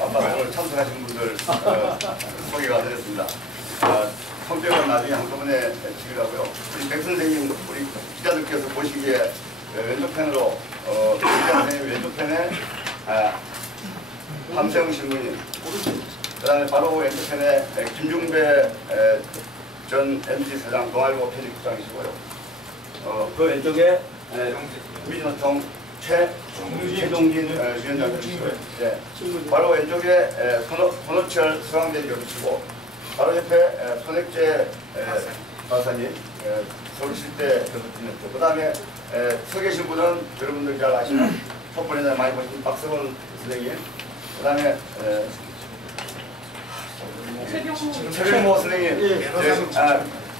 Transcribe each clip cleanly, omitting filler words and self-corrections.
아까 오늘 참석하신 분들 소개가 되었습니다. 성격은 나중에 한꺼번에 지으라고요. 우리 백 선생님, 우리 기자들께서 보시기에 왼쪽편으로 기자 선생님 왼쪽편에 함세웅 신부님, 그 다음에 바로 왼쪽편에 김중배 전 MBC 사장 동아일보 편집국장이시고요. 그 왼쪽에 민주노총 최종진 위원장님이시고요. 네. 바로 왼쪽에 손호철 서강대 교수시고, 바로 옆에 손익재 박사님, 서울시대 교수님이었고, 그 다음에 서 계신 분은 여러분들 잘 아시는 촛불에 많이 보신 박성훈 선생님, 그 다음에 최병모 선생님,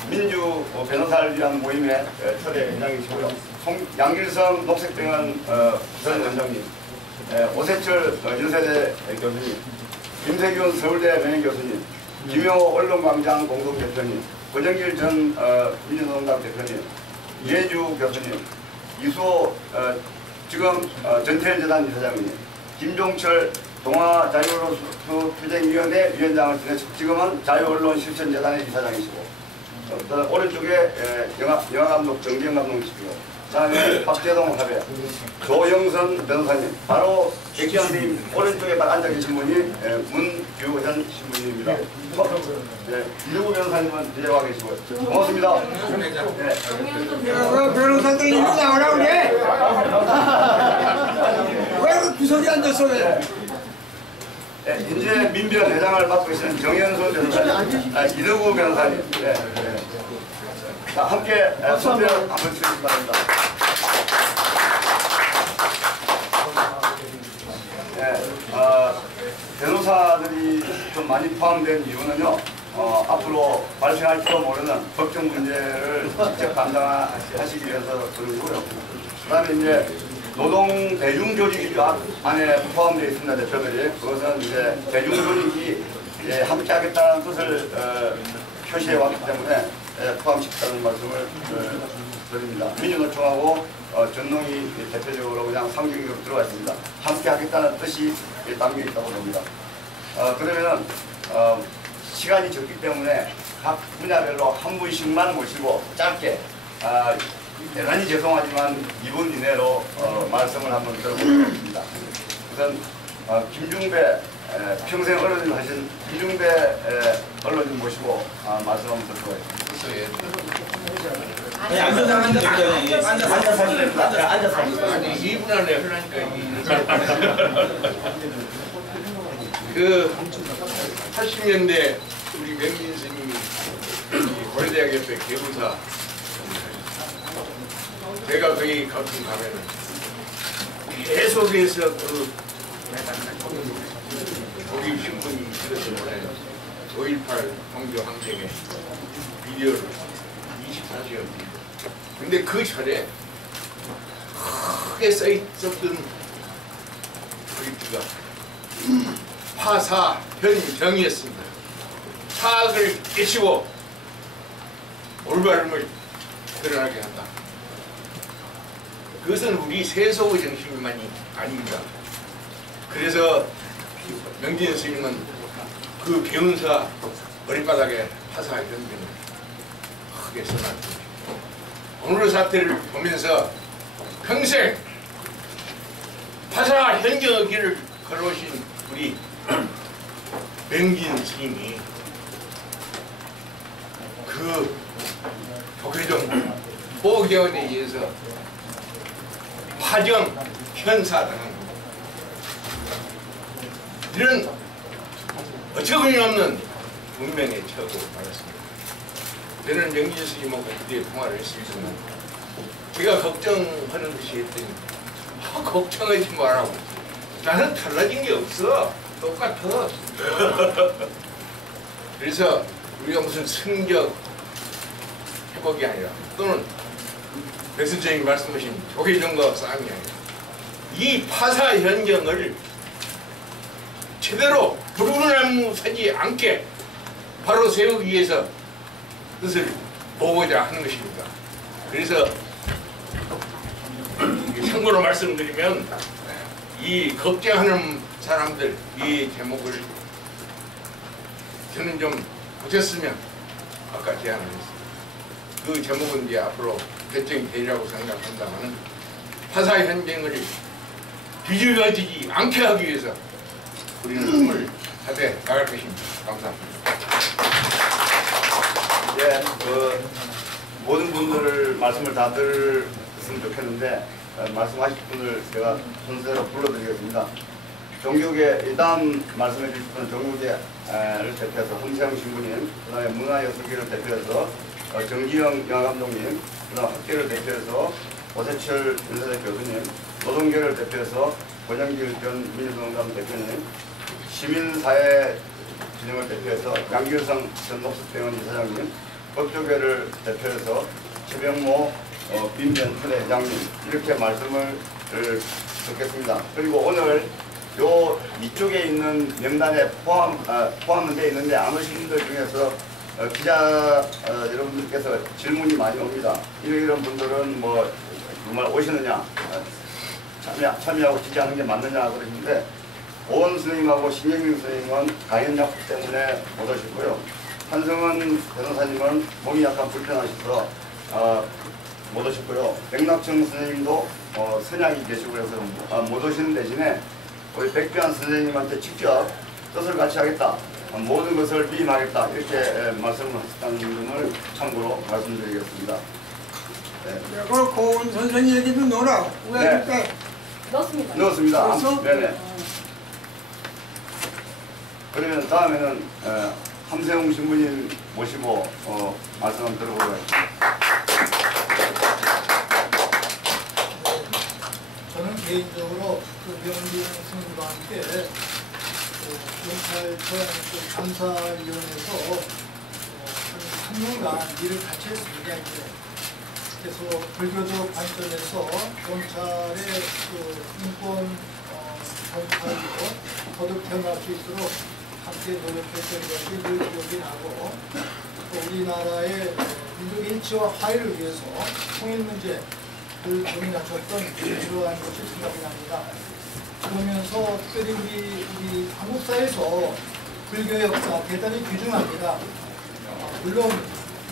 민주 변호사를 위한 모임의 초대 위원장이시고요. 양길성 녹색병원 전 원장님, 오세철 연세대 교수님, 김세균 서울대 명예교수님, 김용호 언론광장 공동대표님, 권영길 전 민주노동당 대표님, 이해주 교수님, 이수호 지금 전태일재단 이사장님, 김종철 동아자유언론투쟁위원회 위원장을 지내시고 지금은 자유언론실천재단의 이사장이시고, 오른쪽에 영화감독 정경감독이시고요. 다음에 박재동 합의, 조영선 변호사님, 바로 백기환 선생님 오른쪽에 딱 앉아 계신 분이 문규현 신부님입니다. 이누구 변호사님은 이제 와 계시고요. 고맙습니다. 변호사들 이리 나오라 그래. 왜 그 구석에 앉았어 왜? 현재 민변 회장을 맡고 계시는 정현선 변호사님, 이누구 변호사님, 자, 함께 손들 한번 주시기 바랍니다. 변호사들이 좀 많이 포함된 이유는요, 앞으로 발생할지도 모르는 법정 문제를 직접 감당하시기 위해서 그러고요. 그 다음에 이제 노동 대중조직이 안에 포함되어 있습니다, 대표들이. 그것은 이제 대중조직이 함께 하겠다는 뜻을 표시해 왔기 때문에 포함시켰다는 말씀을 드립니다. 민주노총하고 전농이 대표적으로 그냥 상징적으로 들어가 있습니다. 함께 하겠다는 뜻이 담겨 있다고 봅니다. 그러면은 시간이 적기 때문에 각 분야별로 한 분씩만 모시고 짧게, 대단히 죄송하지만 2분 이내로 말씀을 한번 들어보도록 하겠습니다. 우선 김중배 평생 언론인 하신 김중배 언론인 모시고 말씀 한번 듣도록 하겠습니다. 앉아서 하면 됩니다. 앉아서 하면 됩니다. 앉아서 하면 됩니다. 아니 2분 안에 하려니까 그 80년대 우리 명진 스님이 고려대학 옆에 개부사, 제가 거기 가끔 가면은 계속해서 그 독일 신문이 들었을 5.18 광주 항쟁의 비디오를 24시간. 근데 그 절에 크게 써있었던 글귀가 파사 현정이었습니다. 사악을 깨치고 올바름을 드러나게 한다. 그것은 우리 세속의 정신만이 아닙니다. 그래서 명진 스님은 그 개운사 머리바닥에 파사 현정을 크게 써놨습니다. 오늘의 사태를 보면서 평생 파사 현정의 길을 걸어오신 우리 명진 스님이 그 도교종 보경에 의해서 파정 현사당한 이런 어처구니 없는 운명에 처하고 말았습니다. 저는 명진 스님하고 그때 통화를 했습니다만 제가 걱정하는 듯이 했더니 걱정하지 말라고. 나는 달라진 게 없어. 똑같아. 그래서 우리가 무슨 성적 회복이 아니라 또는 백 선생님이 말씀하신 조계종과 싸움이 아니라 이 파사 현정을 제대로 불운하지 않게 바로 세우기 위해서 뜻을 모으고자 하는 것입니다. 그래서 참고로 말씀드리면 이 걱정하는 사람들 이 제목을 저는 좀 보셨으면 아까 제안을 했습니다. 그 제목은 이제 앞으로 결정이 되리라고 생각한다면 파사 현장을 뒤집어지지 않게 하기 위해서 우리는 힘을 다해 나갈 것입니다. 감사합니다. 예, 모든 분들 말씀을 다 들었으면 좋겠는데 말씀하실 분을 제가 순서대로 불러드리겠습니다. 종교계 이다음 말씀해 주실 분은 종교계를 대표해서 홍세영 신부님, 그다음에 문화예술계를 대표해서 정지영 영화감독님, 그다음 학계를 대표해서 오세철 연세대 교수님, 노동계를 대표해서 권영길 전 민주노동당 대표님, 시민사회 진영을 대표해서 양길성 전 녹색병원 이사장님, 법조계를 대표해서 최병모 민변훈의 회장님 이렇게 말씀을 듣겠습니다. 그리고 오늘 요 이쪽에 있는 명단에 포함되어 있는데 안 오신 분들 중에서 기자 여러분들께서 질문이 많이 옵니다. 이런 분들은 뭐 정말 오시느냐 참여하고 지지하는 게 맞느냐 그러시는데 오원 선생님하고 신영민 선생님은 강연 약속 때문에 못 오셨고요. 한성은 변호사님은 몸이 약간 불편하셔서 못 오셨고요. 백낙청 선생님도 선약이 계시고 그래서 못 오시는 대신에 우리 백변 선생님한테 직접 뜻을 같이 하겠다. 모든 것을 위임하겠다. 이렇게 말씀을 하셨다는 점을 참고로 말씀드리겠습니다. 네. 그렇고 온 선생님 얘기도 넣어라. 왜 그때 넣었습니다. 넣었습니다. 넣었어? 네네. 그러면 다음에는 함세웅 신부님 모시고 말씀 한번 들어보도록 하겠습니다. 저는 개인적으로 명진 스님과 함께 경찰청 감사위원회에서 한 3년간 일을 같이 했습니다. 그래서 불교적 관점에서 경찰의 인권 경찰로 거듭 태어날 수 있도록 함께 노력했던 것이 늘 기억이 나고 또 우리나라의 민족 일치와 화해를 위해서 통일 문제를 고민하셨던 그러한 것이 생각이 납니다. 그러면서 특별히 우리 한국 사회에서 불교 역사 대단히 귀중합니다. 물론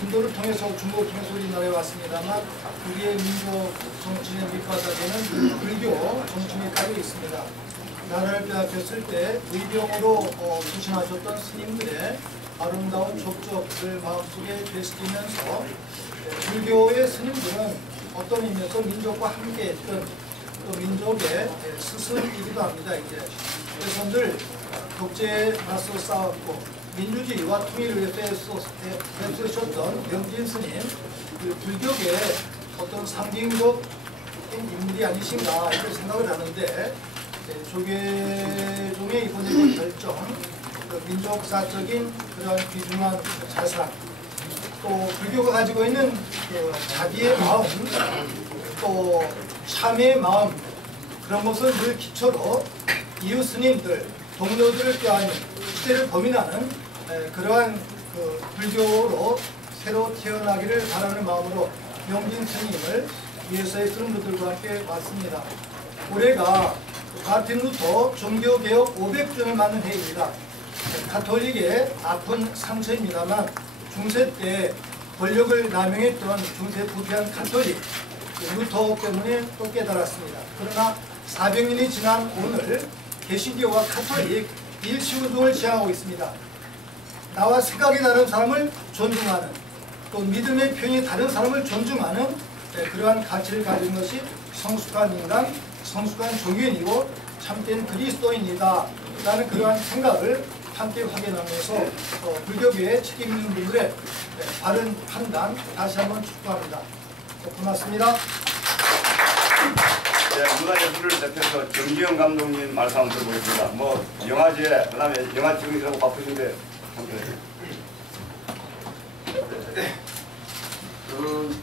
인도를 통해서 중국을 통해서 우리나라에 왔습니다만 우리의 민족 정치의 밑바닥에는 불교 정치가 깔려 있습니다. 나라를 빼앗겼을 때 의병으로 수신하셨던 스님들의 아름다운 족적을 마음속에 되새기면서 불교의 스님들은 어떤 의미에서 민족과 함께했던 또 민족의 스승이기도 합니다. 그래서 늘 독재에 맞서 싸웠고 민주주의와 통일을 위해서 애쓰셨던 명진 스님, 불교계의 어떤 상징적 인물이 아니신가 이렇게 생각을 하는데 조계종의 이번의 결정, 민족사적인 그런 귀중한 자산, 또 불교가 가지고 있는 자기의 마음, 또 참회의 마음, 그런 것을 늘 기초로 이웃 스님들, 동료들을 껴안는 시대를 고민하는 그러한 불교로 새로 태어나기를 바라는 마음으로 명진 스님을 위해서의 그런 분들과 함께 왔습니다. 올해가 마틴 루터 종교개혁 500주년을 맞는 해입니다. 가톨릭의 아픈 상처입니다만 중세 때 권력을 남용했던 중세 부패한 가톨릭 루터 때문에 또 깨달았습니다. 그러나 400년이 지난 오늘 개신교와 가톨릭 일치운동을 지향하고 있습니다. 나와 생각이 다른 사람을 존중하는 또 믿음의 표현이 다른 사람을 존중하는 그러한 가치를 가진 것이 성숙한 인간, 성숙한 종교인이고 참된 그리스도인이다 라는 그러한 생각을 함께 확인하면서 불교계에 책임 있는 분들의 바른 판단 다시 한번 축구합니다. 고맙습니다. 네, 문화예술을 대표해서 정지영 감독님 말씀 한번 들어보겠습니다. 뭐 영화제, 그 다음에 영화 찍으시라고 바쁘신데 함께 저는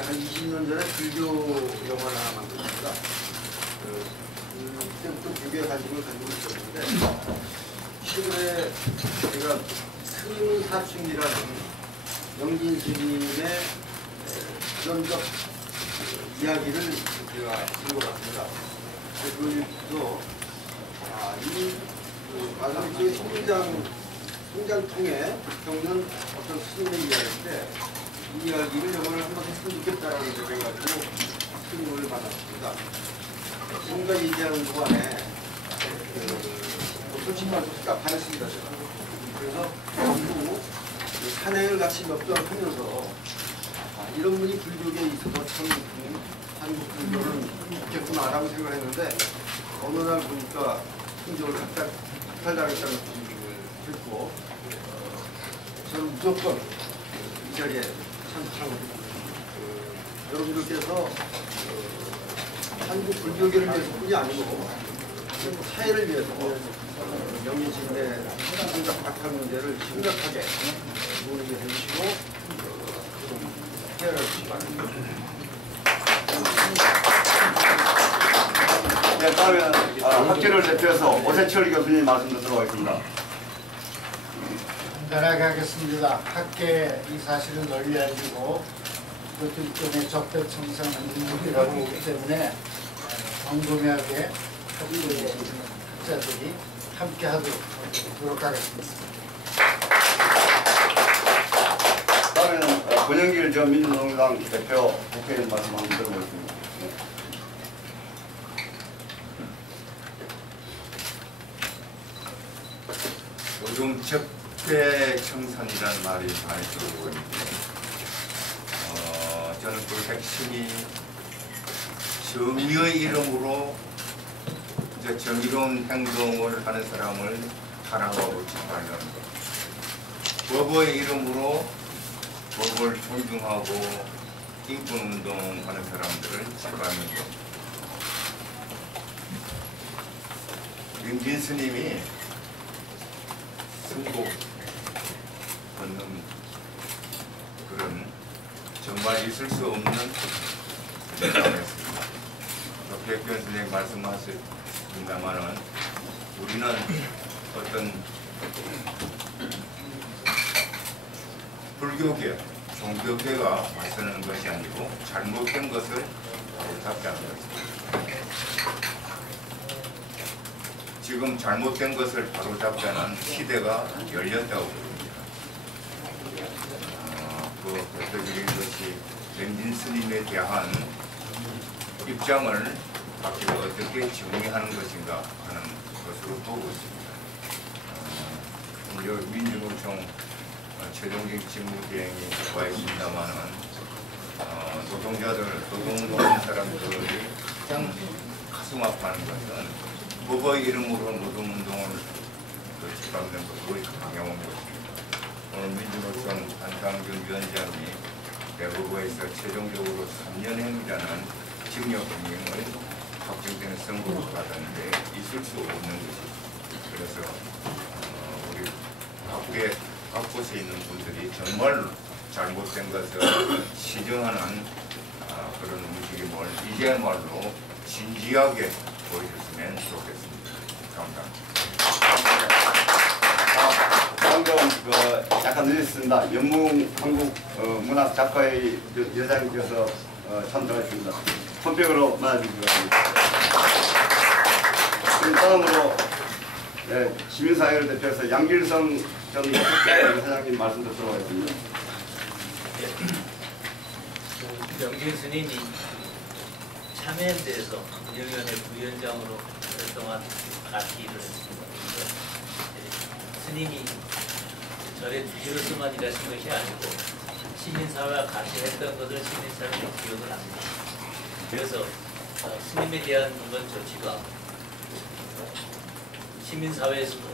한 20년 전에 불교 영화를 하나 만들었습니다. 그때부터 불교에 관심을 가지고 있었는데 최근에 제가 스님 사춘기라는 명진 스님의 그런적 이야기를 제가 읽어봤습니다. 대표님도 이 마지막 성장 통해 겪는 어떤 스님의 이야기인데 이 이야기를 영화를 한번 했으면 좋겠다라는 생각을 가지고 스님을 만났습니다. 지금까 얘기하는 동안에 솔직히 말해서 딱 반했습니다. 제가. 그래서 전부 산행을 같이 몇 번 하면서 이런 분이 불교계에 있어서 참 한국 불교는 있겠구나라고 생각을 했는데 어느 날 보니까 흥정을 갖다 탈당했다는 분을 했고 저는 무조건 이 자리에 참석하고 여러분들께서 한국 불교계를 위해서뿐이 아니고 한국 사회를 위해서 명예진의 심각 박탈 문제를 심각하게 논의해 주시고 해결해 주시기 바랍니다. 네, 다음에는 학계를 대표해서 오세철 교수님 말씀 듣도록 하겠습니다. 간단하게 하겠습니다. 학계 이 사실을 널리 알리고 그것도 일종의 적폐청산 행동이라고 보기 때문에 광범위하게 학계의 학자들이 함께 하도록 노력하겠습니다. 다음에는 권영길 전 민주노동당 대표 국회의원 말씀 한번 들어보겠습니다. 요즘 적폐청산이라는 말이 많이 들어오고 있는데 저는 그 핵심이 정의의 이름으로 이제 정의로운 행동을 하는 사람을 탄압하고 처벌하는 것, 법의 이름으로 법을 존중하고 인권운동하는 사람들을 처벌하는 것. 윤진 스님이 승복 걷는 그런 정말 있을 수 없는 생각이었습니다. 백변 선생님 말씀하셨습니다만은 우리는 어떤 불교계, 종교계가 맞서는 것이 아니고 잘못된 것을 바로잡자는 것입니다. 지금 잘못된 것을 바로잡자는 시대가 열렸다고 봅니다. 그 대표적인 것이 맹진 스님에 대한 입장을 학계가 어떻게 정리하는 것인가 하는 것으로 보고 있습니다. 민주노총 최종적 직무대행이 와 있습니다만은 노동자들, 노동하는 사람들이 가장 가슴 아파하는 것은 법의 이름으로 노동운동을 집합하는 것, 거의 강경한 것입니다. 오늘 민주노총 한상균 위원장이 대법원에서 최종적으로 3년형이라는 징역형을 확정되는 선고를 받았는데 있을 수 없는 것이죠. 그래서 우리 각국에 각곳에 있는 분들이 정말 잘못된 것을 시정하는 그런 움직임을 이제말로 진지하게 보여줬으면 좋겠습니다. 감사합니다. 방금 약간 늦었습니다. 영웅 한국 문학 작가의 여장님께서 참석하셨습니다. 손뼉으로 맞아주시기 바랍니다. 다음으로 시민사회를 대표해서 양길성 전 사장님 말씀 듣도록 하겠습니다. 명진 스님이 참여에 대해서 운영위원회 부위원장으로 오랫동안 같이 일을 했습니다. 스님이 절에 주지로서만 일하신 것이 아니고 시민사회와 같이 했던 것을 시민사회는 기억을 합니다. 그래서 스님에 대한 건 좋지도 않고 시민사회에서도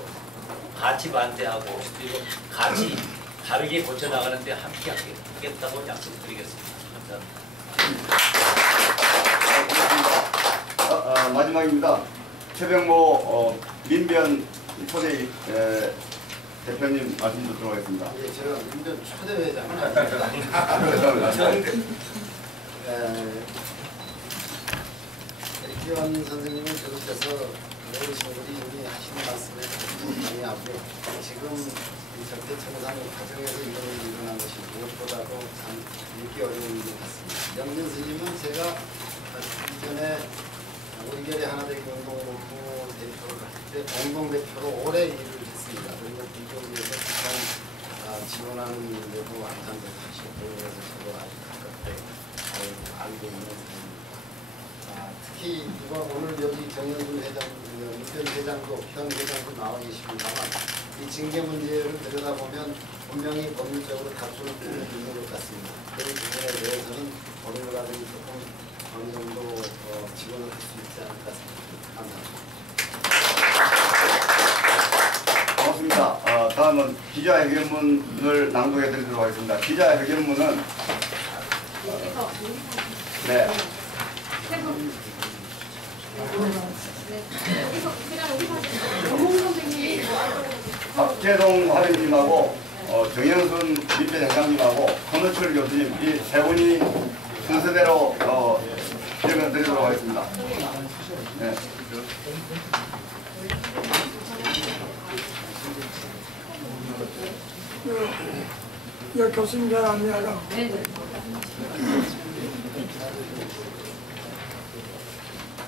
같이 반대하고 그리고 같이 다르게 고쳐나가는데 함께 하겠다고 약속드리겠습니다. 감사합니다. 마지막입니다. 최병모 민변 초대 대표님 말씀 듣도록 하겠습니다. 예, 제가 민변 초대회장은 아닙니다. 백기환 선생님을 비롯해서 어르신들이 이미 하신 말씀에 동의하고 지금 이 적폐청산 과정에서 이런 일이 일어난 것이 무엇보다도 참 읽기 어려운 일 같습니다. 명진 스님은 제가 이전에 불결의 하나되기 운동본부 대표를 할 때 공동대표로 오래 일을 했습니다. 그리고 불교에서 가장 지원하는 일에도 안산대 하시고 그래서 저도 아주 가깝게 알고 있는 사람입니다. 특히 이번 오늘 여기 정현준 회장, 현 회장도 나와 계십니다만 이 징계 문제를 들여다보면 분명히 법률적으로 다툼을 끊는 있는 것 같습니다. 그런 부분에 대해서는 법률가들이 조금 어느 정도 지원을 할 수 있지 않을까 생각합니다. 감사합니다. 고맙습니다. 다음은 기자회견문을 낭독해 드리도록 하겠습니다. 기자회견문은 네. 박재동 화장님하고 정영순 민변회장님하고 권호철 교수님 이 세 분이 순서대로 질문 드리도록 하겠습니다. 네. 교수님 잘 안내하라.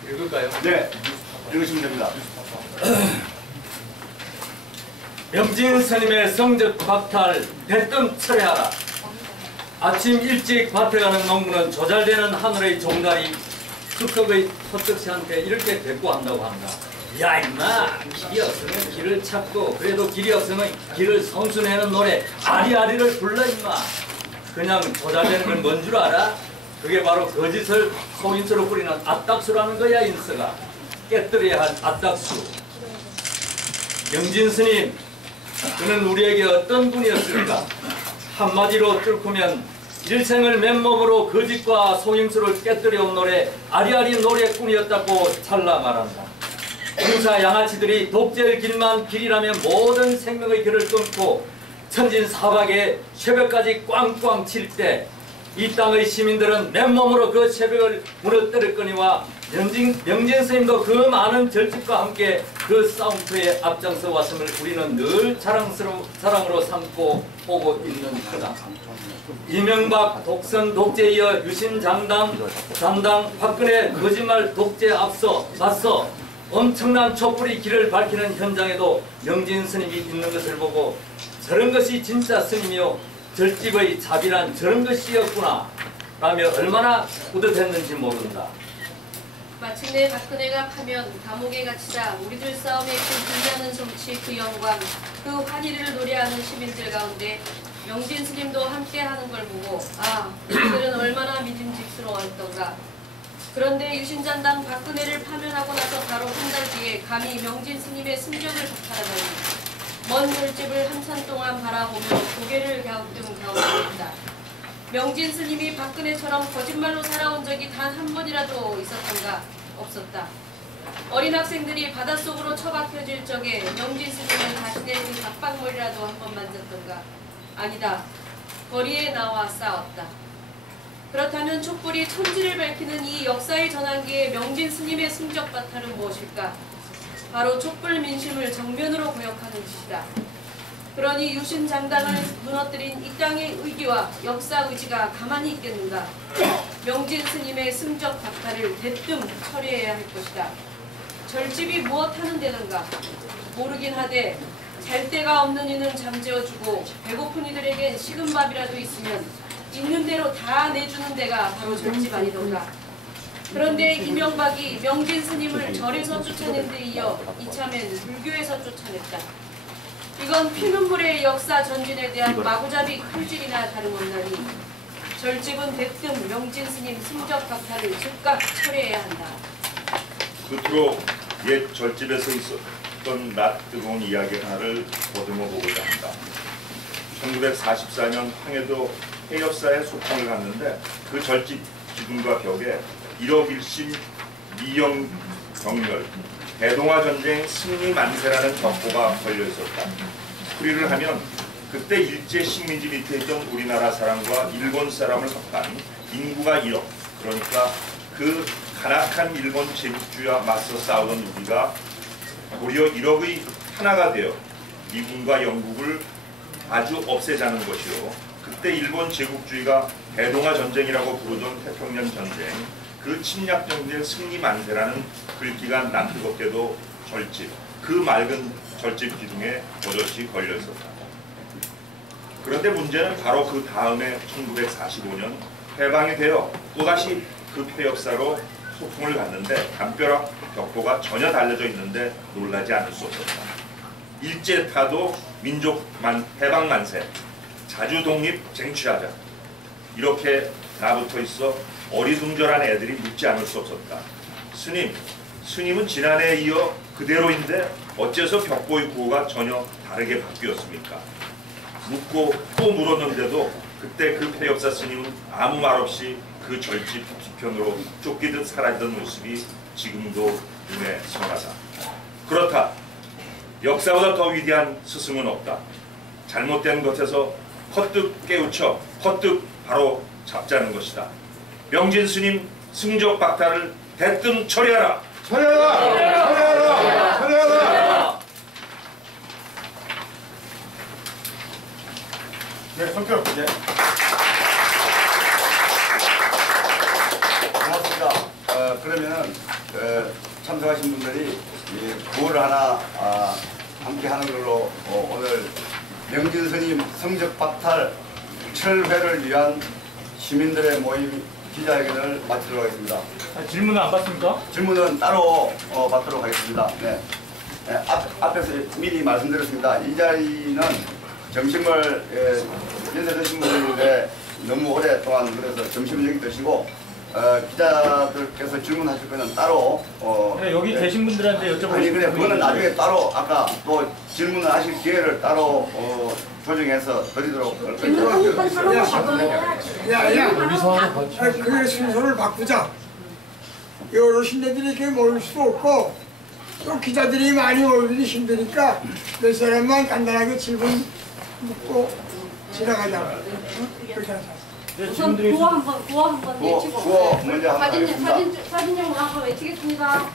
읽을까요? 네, 읽으시면 됩니다. 명진 스님의 성적 박탈 대뜸 철회하라. 아침 일찍 밭에 가는 농부는 조잘되는 하늘의 종다리 숲속의 토떡씨한테 이렇게 대꾸한다고 한다. 야 임마, 길이 없으면 길을 찾고 그래도 길이 없으면 길을 성수내는 노래 아리아리를 불러 임마. 그냥 조잘되는 건 뭔 줄 알아? 그게 바로 거짓을 속임수로 뿌리는 악닥수라는 거야. 인서가 깨뜨려야 할 악닥수. 명진 스님, 그는 우리에게 어떤 분이었을까? 한마디로 뚫고면 일생을 맨몸으로 거짓과 속임수를 깨뜨려온 노래 아리아리 노래꾼이었다고 잘라 말한다. 공사 양아치들이 독재의 길만 길이라면 모든 생명의 길을 끊고 천진사박에 새벽까지 꽝꽝 칠 때 이 땅의 시민들은 맨몸으로 그 새벽을 무너뜨렸거니와 명진 스님도 그 많은 절집과 함께 그 싸움터에 앞장서 왔음을 우리는 늘 자랑으로 삼고 보고 있는 터다. 이명박 독선 독재에 이어 유신 장당 박근혜 거짓말 독재에 맞서 엄청난 촛불이 길을 밝히는 현장에도 명진 스님이 있는 것을 보고 저런 것이 진짜 스님이요 절집의 자비란 저런 것이었구나 라며 얼마나 뿌듯했는지 모른다. 마침내 박근혜가 파면 감옥에 갇히자 우리들 싸움에 그 빛나는 성취 그 영광 그 환희를 노래하는 시민들 가운데 명진 스님도 함께하는 걸 보고 아 우리들은 얼마나 믿음직스러웠던가. 그런데 유신잔당 박근혜를 파면하고 나서 바로 한 달 뒤에 감히 명진 스님의 승적을 박탈하다니 먼 절집을 한참 동안 바라보며 고개를 갸우뚱 가운데였다. 명진 스님이 박근혜처럼 거짓말로 살아온 적이 단 한 번이라도 있었던가? 없었다. 어린 학생들이 바닷속으로 처박혀질 적에 명진 스님은 자신의 그 박박머리라도 한 번 만졌던가? 아니다. 거리에 나와 싸웠다. 그렇다면 촛불이 천지를 밝히는 이 역사의 전환기에 명진 스님의 승적 바탈은 무엇일까? 바로 촛불 민심을 정면으로 고역하는 짓이다. 그러니 유신장당을 무너뜨린 이 땅의 의기와 역사 의지가 가만히 있겠는가? 명진 스님의 승적 박탈을 대뜸 처리해야 할 것이다. 절집이 무엇하는 데는가? 모르긴 하되 잘 데가 없는 이는 잠재워주고 배고픈 이들에겐 식은 밥이라도 있으면 있는 대로 다 내주는 데가 바로 절집 아니던가? 그런데 이명박이 명진 스님을 절에서 쫓아낸 데 이어 이참엔 불교에서 쫓아냈다. 이건 피눈물의 역사 전진에 대한 마구잡이 칼질이나 다름없나니 절집은 대뜸 명진 스님 승적 박탈을 즉각 처리해야 한다. 끝으로 옛 절집에서 있었던 낯 뜨거운 이야기 하나를 보듬어 보고자 한다. 1944년 황해도 해협사에 소풍을 갔는데 그 절집 기둥과 벽에 1억 1심 미영 경멸 대동아 전쟁 승리 만세라는 적보가 걸려 있었다. 풀이를 하면 그때 일제 식민지 밑에 있던 우리나라 사람과 일본 사람을 합한 인구가 1억. 그러니까 그 간악한 일본 제국주의와 맞서 싸우던 우리가 도리어 1억의 하나가 되어 미군과 영국을 아주 없애자는 것이요. 그때 일본 제국주의가 대동아 전쟁이라고 부르던 태평양 전쟁, 그 침략 정쟁 승리 만세라는 글귀가 난뜨겁게도 절집, 그 맑은 절집 기둥에 버젓이 걸려 있었다. 그런데 문제는 바로 그 다음에 1945년 해방이 되어 또다시 그 폐역사로 소풍을 갔는데 담벼락 벽보가 전혀 달려져 있는데 놀라지 않을 수 없었다. 일제타도 해방 만세, 자주 독립 쟁취하자. 이렇게 나붙어 있어 어리둥절한 애들이 묻지 않을 수 없었다. 스님은 지난해에 이어 그대로인데 어째서 벽보의 구호가 전혀 다르게 바뀌었습니까? 묻고 또 물었는데도 그때 그 폐역사 스님은 아무 말 없이 그 절집 뒤편으로 쫓기듯 사라지던 모습이 지금도 눈에 선하다. 그렇다. 역사보다 더 위대한 스승은 없다. 잘못된 것에서 퍼뜩 깨우쳐 퍼뜩 바로 잡자는 것이다. 명진 스님 승적 박탈을 대뜸 처리하라. 처리하라. 네, 성격. 네. 고맙습니다. 그러면은 참석하신 분들이 구호를 하나 함께 하는 걸로 오늘 명진 스님 성적 박탈 철회를 위한 시민들의 모임 기자회견을 마치도록 하겠습니다. 질문은 안 받습니까? 질문은 따로 받도록 하겠습니다. 네. 앞에서 미리 말씀드렸습니다. 이 자리는 점심을 연세 드신 분들인데 너무 오랫동안 그래서 점심을 여기 드시고 기자들께서 질문하실 거는 따로 네, 여기 계신 분들한테 여쭤보고 아니 그래 그거는 나중에 따로 아까 또 질문을 하실 기회를 따로 조정해서 드리도록 할 거예요. 야야 그래 순서를 바꾸자. 여러 신대들이 이렇게 모일 수도 없고 또 기자들이 많이 모이기 힘드니까 몇 사람만 간단하게 질문 묻고 지나가자. 그렇게 하자. 우선 구호 한번 외치고 구호 먼저 한번 하겠습니다. 사진 좀 한번 외치겠습니다.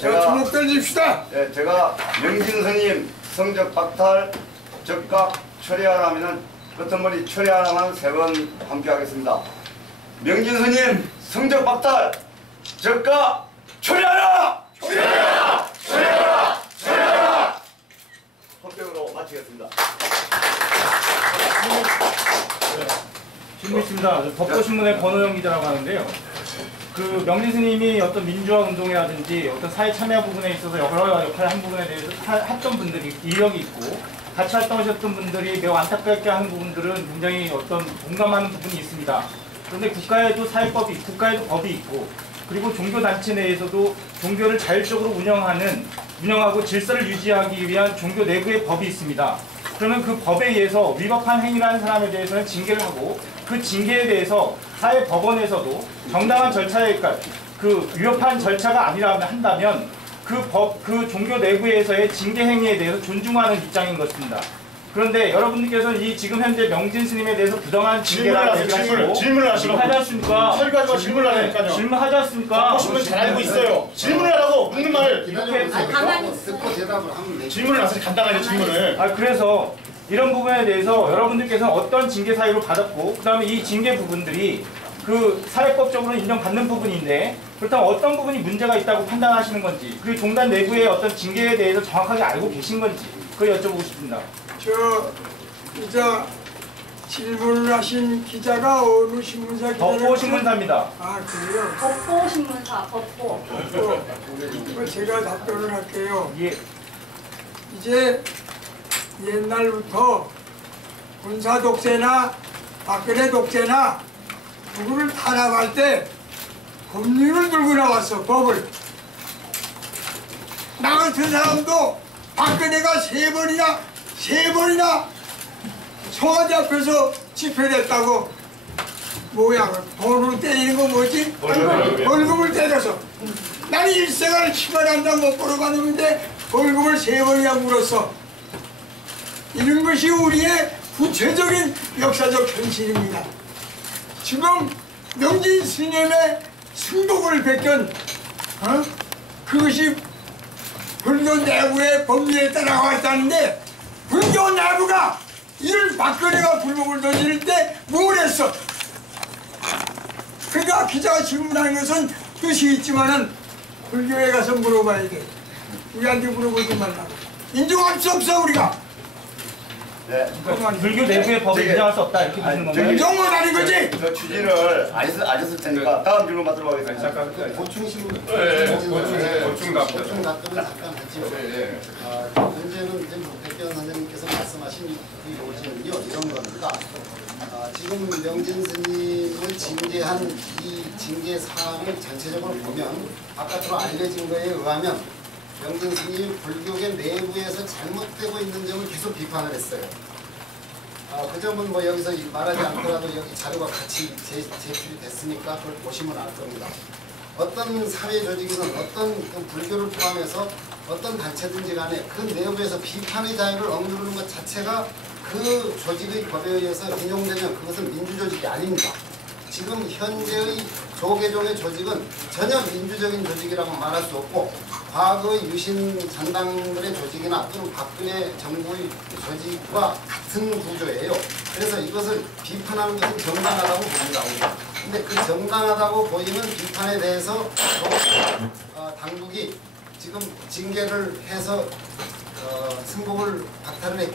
자, 주목 던집시다. 네, 제가 명진 스님 성적 박탈 적각 처리하라면은 끝은 머리 처리하라만 3번 함께 하겠습니다. 명진 스님 성적 박탈 적각 처리하라! 처리하라! 처리하라! 처리하라! 헌병으로 마치겠습니다. 질문 있습니다. 덕보신문의 권호영 기자라고 하는데요. 그 명진 스님이 어떤 민주화 운동이라든지 어떤 사회 참여 부분에 있어서 여러 역할을 한 부분에 대해서 했던 분들이 이력이 있고 같이 활동하셨던 분들이 매우 안타깝게 하는 부분들은 굉장히 어떤 공감하는 부분이 있습니다. 그런데 국가에도 사회법이 국가에도 법이 있고 그리고 종교단체 내에서도 종교를 자율적으로 운영하고 질서를 유지하기 위한 종교 내부의 법이 있습니다. 그러면 그 법에 의해서 위법한 행위를 하는 사람에 대해서는 징계를 하고 그 징계에 대해서 사회법원에서도 정당한 절차에 그 위협한 절차가 아니라 한다면 그 종교 내부에서의 징계 행위에 대해서 존중하는 입장인 것입니다. 그런데 여러분들께서는 이 지금 현재 명진 스님에 대해서 부당한 징계라고 얘기하시고 질문을 하시고 하지 않습니까? 설가지고 질문을 하니까요. 질문하지 않습니까? 보시면 잘 알고 있어요. 질문을 하라고 묻는 말을 이렇게 가만히 있어. 듣고 대답을 하면 되죠. 질문을 하세요. 간단하게 질문을. 그래서 이런 부분에 대해서 여러분들께서 어떤 징계 사유를 받았고 그 다음에 이 징계 부분들이 그 사회법적으로 인정받는 부분인데 그렇다면 어떤 부분이 문제가 있다고 판단하시는 건지 그리고 종단 내부의 어떤 징계에 대해서 정확하게 알고 계신 건지 그걸 여쭤보고 싶습니다. 저 기자 질문을 하신 기자가 어느 신문사 기자를 덕보신문사입니다. 그래요? 덕보신문사 덕보. 제가 답변을 할게요. 예. 이제 옛날부터 군사 독재나 박근혜 독재나 누구를 탄압할 때 법률을 들고 나왔어. 법을. 나 같은 사람도 박근혜가 세 번이나 청와대 앞에서 집회됐다고. 뭐야 돈으로 때리는 거 뭐지? 월급을 때려서. 나는 일생을 10원 한 장 못 벌어봤는데 월급을 3번이나 물었어. 이런 것이 우리의 구체적인 역사적 현실입니다. 지금 명진 스님의 승복을 베껴 그것이 불교 내부의 법률에 따라와 있다는데 불교 내부가 이런 박근혜가 불법을 저지를 때 뭘 했어? 그러니까 기자가 질문하는 것은 뜻이 있지만은 불교에 가서 물어봐야 돼. 우리한테 물어보지 말라고. 인정할 수 없어 우리가. 네. 불교 내부의 법을 인정할 수 없다 이렇게 보시는 건가요? 인정은 아닌 거지. 저 취지를 아셨을 테니까 다음 질문 받도록 하겠습니다. 보충 답변을 잠깐 하지요. 문제는 이제 백변 선생님께서 말씀하신 이 요지는요 이런 겁니다. 지금 명진 스님을 징계한 이 징계 사항을 전체적으로 보면 바깥으로 알려진 거에 의하면 명진 스님이 불교계 내부에서 잘못되고 있는 점을 계속 비판을 했어요. 그 점은 뭐 여기서 말하지 않더라도 여기 자료가 같이 제출이 됐으니까 그걸 보시면 알 겁니다. 어떤 사회 조직이든 어떤 불교를 포함해서 어떤 단체든지 간에 그 내부에서 비판의 자유를 억누르는 것 자체가 그 조직의 법에 의해서 인용되면 그것은 민주조직이 아닙니다. 지금 현재의 조계종의 조직은 전혀 민주적인 조직이라고 말할 수 없고 과거의 유신 전당들의 조직이나 또는 박근혜 정부의 조직과 같은 구조예요. 그래서 이것을 비판하는 것은 정당하다고 봅니다. 근데 그 정당하다고 보이는 비판에 대해서 당국이 지금 징계를 해서 승복을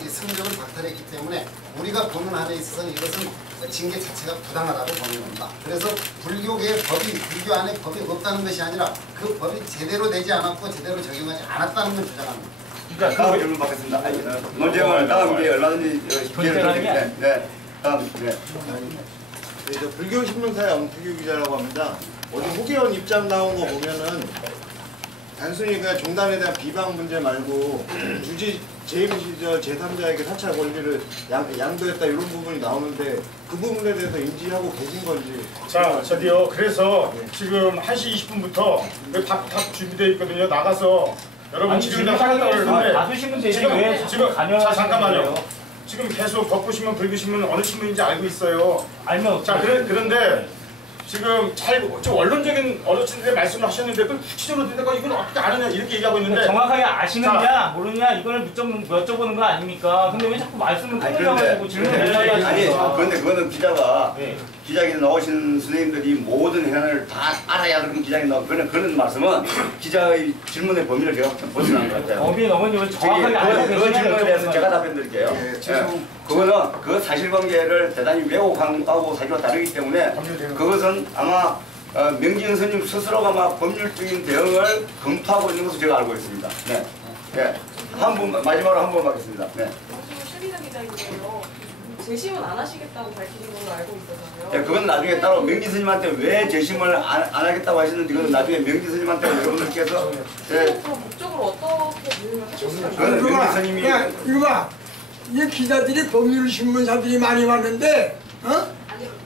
승적을 박탈했기 때문에 우리가 보는 한에 있어서는 이것은 징계 자체가 부당하다고 보는 겁니다. 그래서 불교계의 법이 불교 안에 법이 없다는 것이 아니라 그 법이 제대로 되지 않았고 제대로 적용하지 않았다는 걸 주장합니다. 다음 질문 받겠습니다. 논쟁을 다음 기회에 얼마든지 기회를 드리겠습니다. 네. 다음 네. 저 불교 신문사의 엄태규 기자라고 합니다. 어디 호계원 입장 나온 거 보면은 단순히 그냥 종단에 대한 비방 문제 말고 주지 제1시절 제3자에게 사찰 권리를 양도했다 이런 부분이 나오는데 그 부분에 대해서 인지하고 계신 건지. 자, 저기요. 그래서 지금 1시 20분부터 다 준비되어 있거든요. 나가서 여러분 질의를 하겠다고 그러는데 지금 자, 잠깐만요. 지금 계속 덕구신문, 불교신문 어느 신문인지 알고 있어요. 알면 자, 그런데 지금 좀 원론적인 어르신들의 말씀을 하셨는데 그걸 구체적으로 듣다가 이건 어떻게 아느냐 이렇게 얘기하고 있는데 정확하게 아시느냐 모르느냐 이걸 여쭤보는 거 아닙니까? 근데 왜 자꾸 말씀을 끊으려고 질문을 하시는 아니 그런데 그거는 기자가 기자기에 나오신 선생님들이 모든 현안을 다 알아야 그런 기자에 나오고 그런 말씀은 기자의 질문의 범위를 제가 벗어난 것 같아요. 범위 넘은 정확하게 알고 계시는 그 질문에 대해서 제가 답변 드릴게요. 그거는 그 사실관계를 대단히 왜곡하고 사실과 다르기 때문에 그것은 아마 명진 스님 스스로가 막 법률적인 대응을 검토하고 있는 것으로 제가 알고 있습니다. 네. 네. 마지막으로 한 번 받겠습니다. 네. 최민아 기자인데요. 재심은 안 하시겠다고 밝히신 걸로 알고 있어서요. 네, 그건 나중에 따로 명진 스님한테 왜 재심을 안 하겠다고 하시는지 그건 나중에 명진 스님한테 여러분들께서 그럼 목적으로 어떻게 대응을 하셨을까요? 그건 명진 스님이 이거 봐. 이 기자들이 법률 신문사들이 많이 왔는데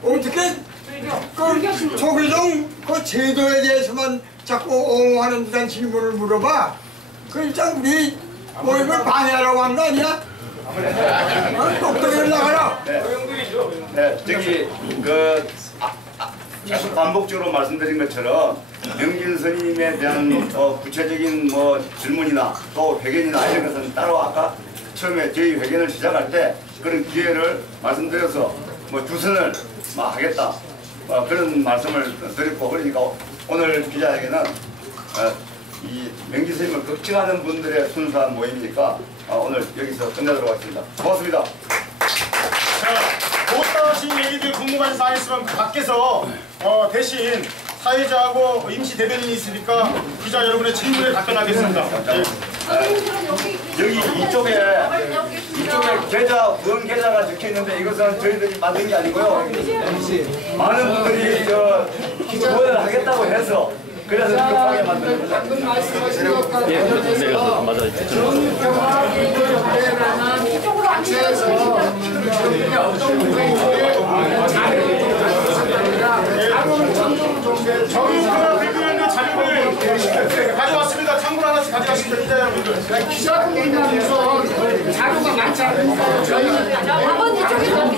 어떻게 그 조계종 그 제도에 대해서만 자꾸 옹호하는 듯한 질문을 물어봐. 그 일단 우리 모임을 방해하라고 한 거 아니야? 똑똑히 나가라. 네, 저기 계속 반복적으로 말씀드린 것처럼 명진 스님에 대한 구체적인 질문이나 또 회견이나 이런 것은 따로 아까 처음에 저희 회견을 시작할 때 그런 기회를 말씀드려서 주선을 하겠다 그런 말씀을 드렸고 그러니까 오늘 기자회견은 이 명진 스님을 걱정하는 분들의 순수한 모임이니까 오늘 여기서 끝내도록 하겠습니다. 고맙습니다. 자, 못다하신 얘기들 궁금한 사항 있으면 밖에서 대신 사회자하고 임시 대변인이 있으니까 기자 여러분의 질문에 답변하겠습니다. 여기 이쪽에 원 계좌가 적혀 있는데 이것은 저희들이 만든 게 아니고요. 많은 분들이 기부를 하겠다고 해서 그래서 급하게 만든 겁니다. 정유가 대표님의 자료를 가져왔습니다. 참고로 하나씩 가져가십시오. 기자 여러분들. 기자회견에서 자료가 많지 않으니까 저희는 아버님 쪽에서